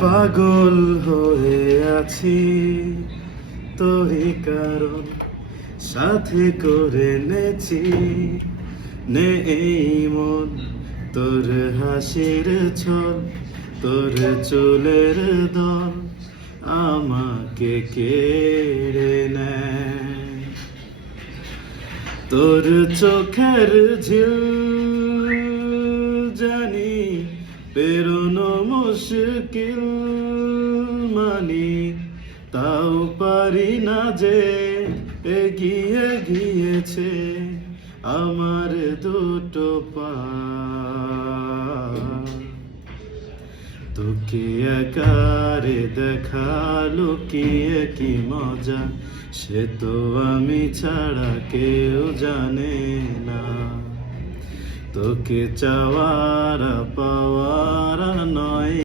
পাগল হয়ে আছি তোরই কারণ সাথে করে নেছি নে এই মন তোর হাসির ছল তোর চুলের দল আমাকে কেড়ে নেয় তোর চোখের ঝিল জানি পেরোনো মুশকিল মানি তাও পারি না যে এগিয়ে গিয়েছে আমার দুটো পা তোকে একারে দেখালো কি কি মজা সে তো আমি ছাড়া কেউ জানে না তোকে চাওয়ার পাওয়ার নয়